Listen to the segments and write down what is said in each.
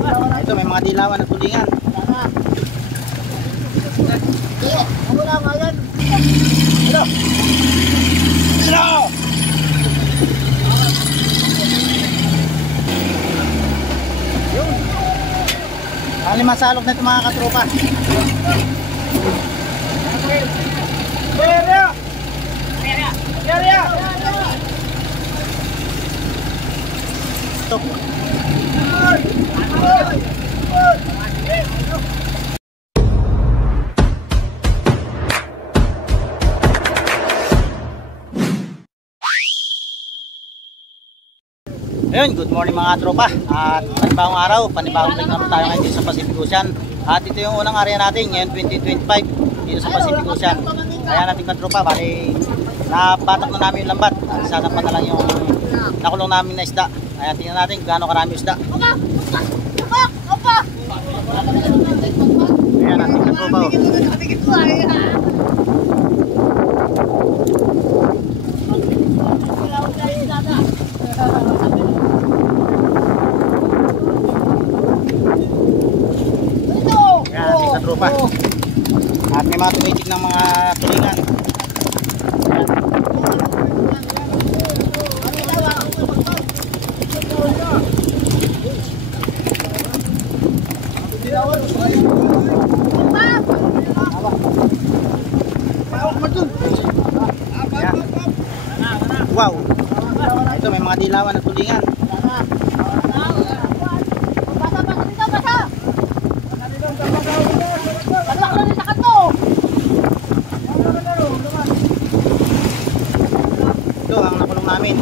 Ito, may mga dilawan na tulingan. Wala nga yan. Hello! Hello! Yun. Ang limasalok na ito mga katropa. Ito. Ayun, good morning mga tropa. At panibagong araw, panibagong vlog naman tayo ngayon dito sa Pacific Ocean. At ito yung unang area natin ngayon 2025 dito sa Pacific Ocean. Kaya natin katropa, bali napatak na namin yung lambat. At sasampan na lang yung nakulong namin na isda. Kaya tingnan natin gaano karami isda. Kaya natin katropa. Tropa. At may mga tumitig ng mga tulingan. Wow. Ito may mga dilawan na tulingan. Ito ang nakulong namin.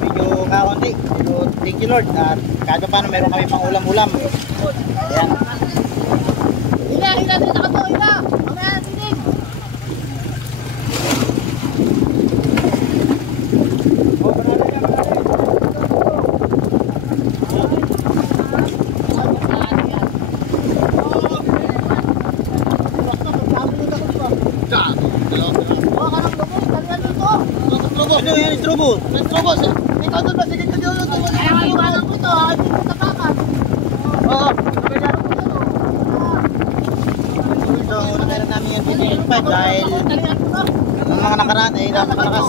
Medyo kaunti. Pero thank you Lord. At kahit paano meron kami pang ulam-ulam. Ayan. Hila, dito ka to, hila. Mamaya tinig. Ano yan, istrobo? Istrobo, ikaw doon ba? Sige ka doon. Ay, maliwanag ko ito. Ay, hindi ko tapakan. Oo. So, unang area namin yung 2025 dahil ng mga nakaraan ay napakalakas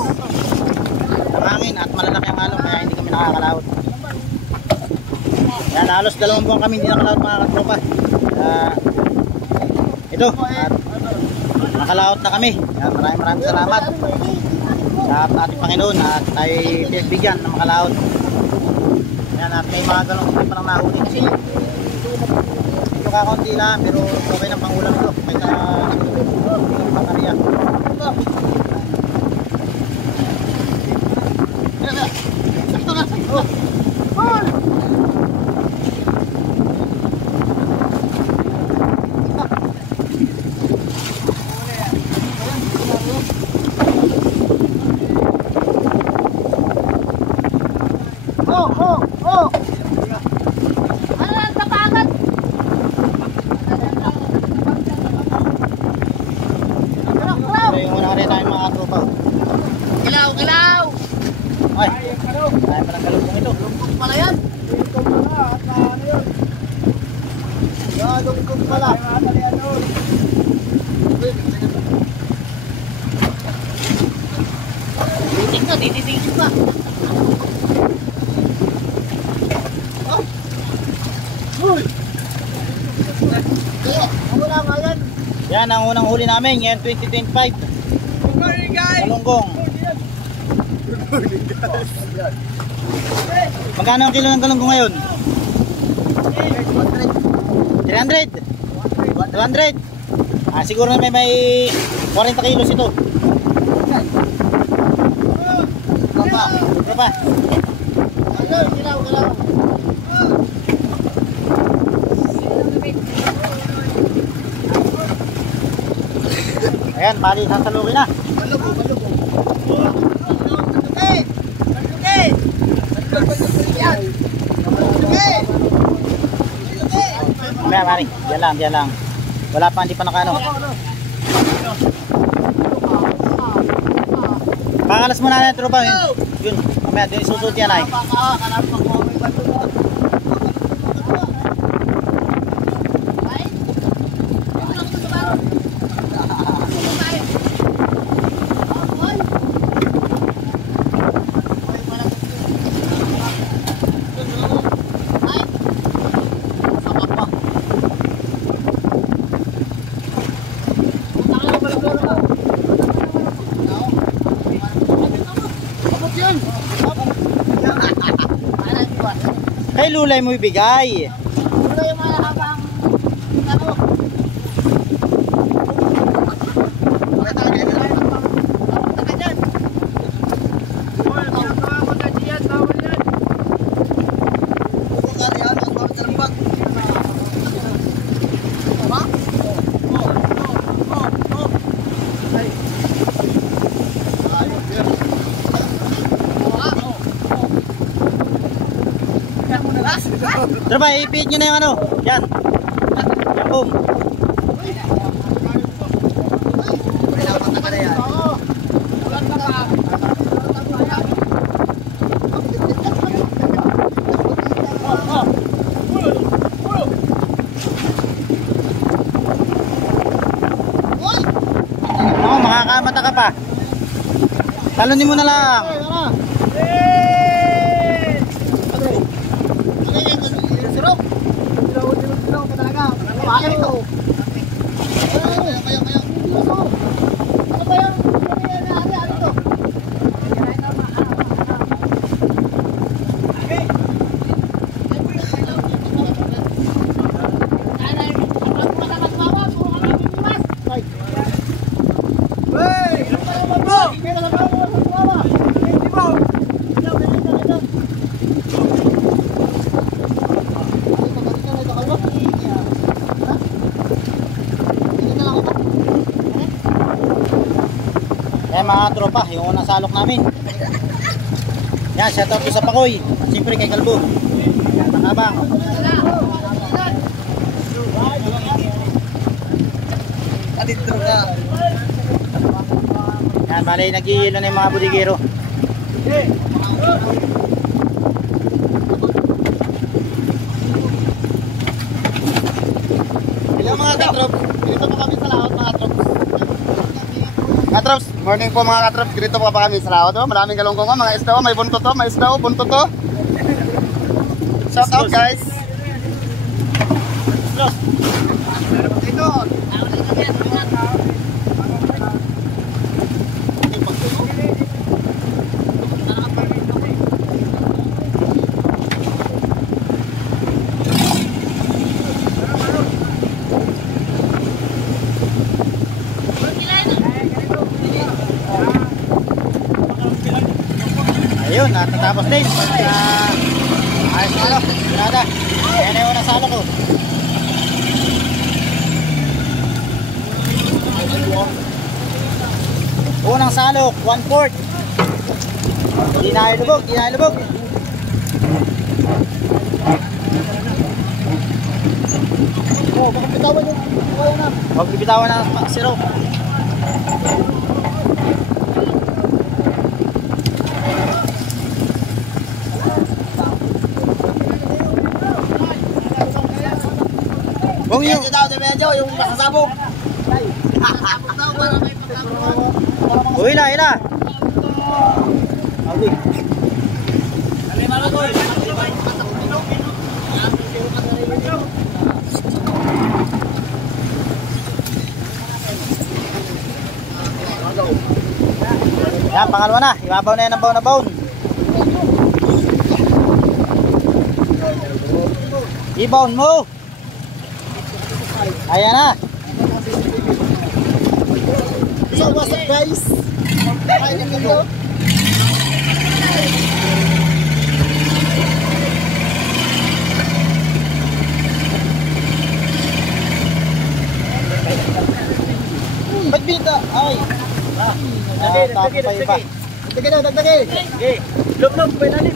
ang hangin at malalaki ang alon kaya hindi kami nakakalaot. Yan, halos 2 buwan kami hindi nakalaot mga katropa. Ito, at nakalaot na kami. Yan, maraming salamat sa ating Panginoon at tayo pinagbigyan ng makalaot. Yan, at may mga galong pa lang nahuli kasi ito kakaunti lang pero okay ng pangulam ito kaysa pangkarya. Sakto na, sakto. Galaw! Ay, ay palang galugong ito. Lungkot pala yan. Yan, lungkot pala. Titig ka. Wala nga yan. Yan ang unang huli namin ngayon 2025. Good morning guys! Galunggong. Magkano ang kilo ng galunggong ngayon? 300. 200. Siguro na may 40 kilos ito. Tropa. Galaw. Ayan, bali sasalukin na. Mamaya, mari. Diyan lang. Wala pa, hindi pa nakano. Pakalas muna natin tropa. Yun. Mamaya doon isusuot yan ay. Kay Lulay mo ibigay. Tropa, ipihit nyo na yung ano. Yan. Yan, boom. Ako, makakamata ka pa. Talunin mo na lang. Yan mga tropa, yung unang salok namin. Yan, shout out ko sa Pakoy. Siyempre kay Kalbo. Yan, nakabang. Yan, bali nag-iilo na yung mga budigero. Hello mga katrop. Dito pa kami sa laot mga trops. Katrops, morning po mga katrops. Dito pa kami sa laot. Maraming galunggong, mga isda, may buntot to, may isda, buntot to. Shout out guys. Ito. Ayun, natatapos din. Ayos na ano, sinada. Ayan na yung unang salok ko. Unang salok, 1/4. Di na ilubog, di na ilubog. Oh, bakit bitawan yung na? Huwag bibitawan na siro. Kung yung medyo yung nakasabog. Uy, ila, ila. Audi. Yan, pangalawa na. Ibabaw na yan ang baon na baon. I-baon mo. Ayan na. So what's up guys? Ba't bita? Ay. Dagdag. Sige. Lop-lop, may nanin.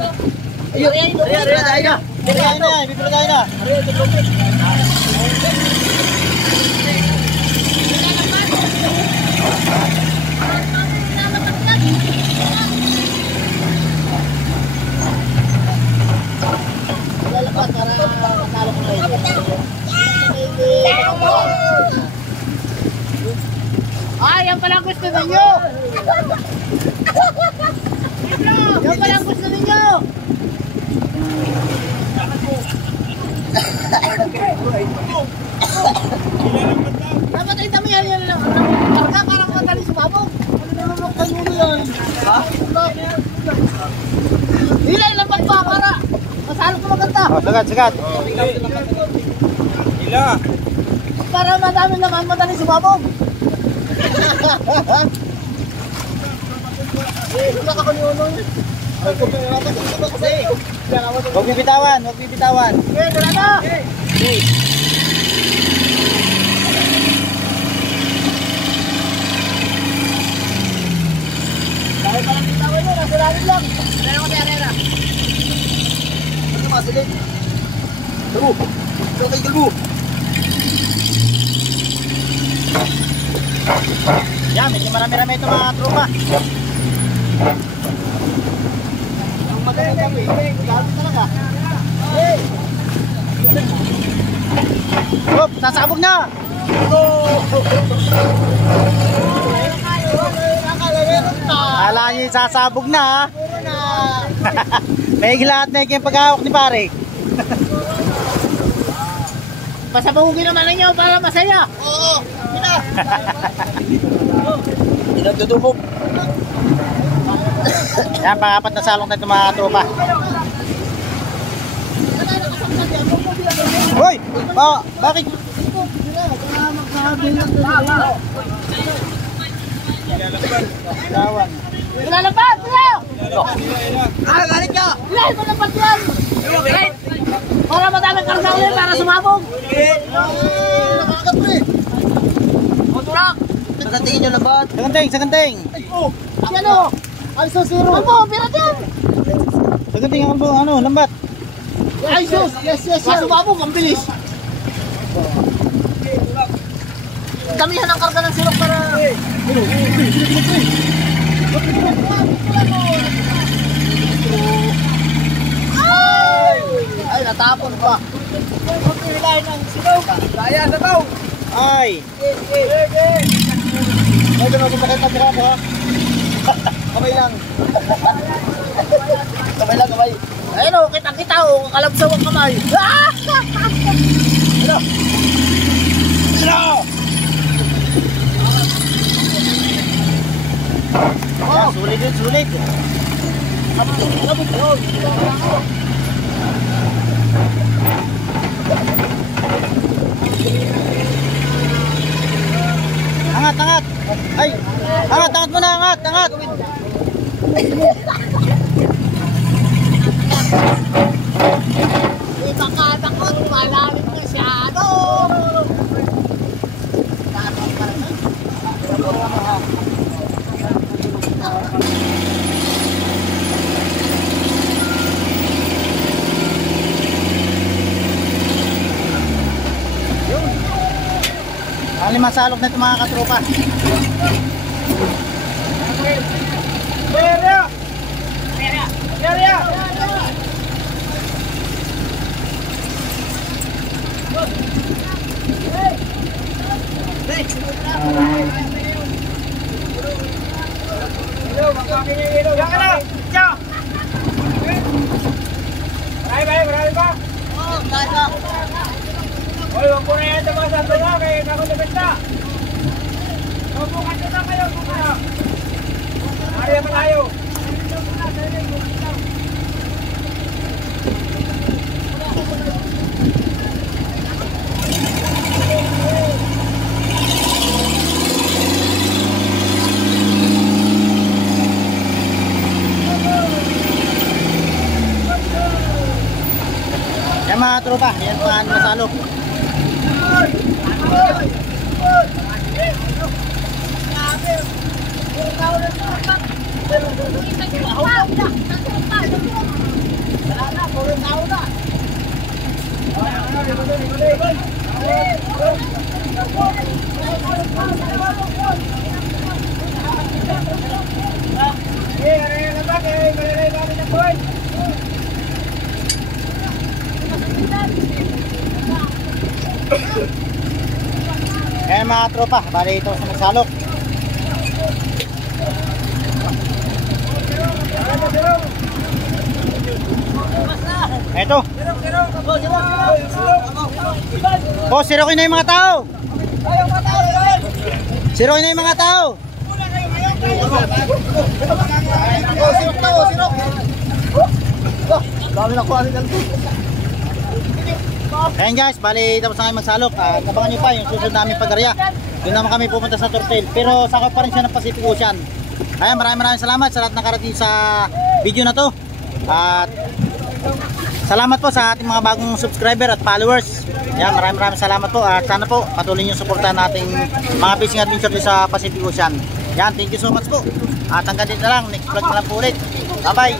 Ayun. Ayun. Bibili tayo na. Ha? Ilay lang pa para masalo ko maganda. Oh, sagad. Ila. Para madami naman madali sumabog. Wala ka ni Unoy. Huwag bibitawan. Eh, wala na. Dahil palang bitawan mo, nasa lalim lang. Kaya ko tiyarera. Ano masilig? Galbo. Sakay galbo. Yan, medyo marami-rami ito mga tropa. Ang maganda kami. Galit talaga. Hop, sasabog na. Kala niyo sasabog na ha. May lahat na yung paghahawak ni pare. Pasabugin naman ninyo para masaya. Oo. Pinagdudubog. Yan, pang-apat na salong na ito mga tropa. Hoy! Bakit? Lawan. Lalapad! Galit ka! Ilay ko lapat yan! Para madaming karga ulit para sumabog! Nakakat pre! Motorak! Saganting nyo labat. Saganting. Yan o! ISO 0! Ano? Pirat yan! Saganting ang lambat. ISO! Yes! Sumabog! Ang bilis! Damihan ang karga ng silok para... Ay, natapon pa. Pagkilay ng silok. Kaya na daw. Ay! Ay, doon ako makita pirata ha. Kamay lang. Kamay. Ayun o, kita o. Kalabsaw ang kamay. Yan, sulit. Kalabot yun. Angat. Ay! Angat mo na, angat. Ipakatakot, malamit masyado. Ang limang salok na ito mga katropa. Marami ba? Oo, kaya. Hoy, wag po na yan sa mga santo na, kaya ako na besta. Bukas na kayo, bukas. Ari pa tayo. Yan mga tropa, yan pa na salok. Yan mga tropa, bali ito sa magsalok. Eto. Oh, sirokin na yung mga tao. Sirokin na yung mga tao. Sirok na, sirok. Dami na kuha rin. Ayan guys, bali tapos na kayo magsalok. Abangan nyo pa yung susunod namin pag-area. Doon naman kami pupunta sa Tortel. Pero sakop pa rin siya ng Pacific Ocean. Ayan, maraming salamat sa lahat nakarating sa video na to. At salamat po sa ating mga bagong subscriber at followers. Ayan, maraming salamat po. At sana po patuloy nyo suportahan nating mga fishing adventure din sa Pacific Ocean. Ayan, thank you so much po. At hanggang dito na lang. Next vlog na lang po ulit. Bye bye.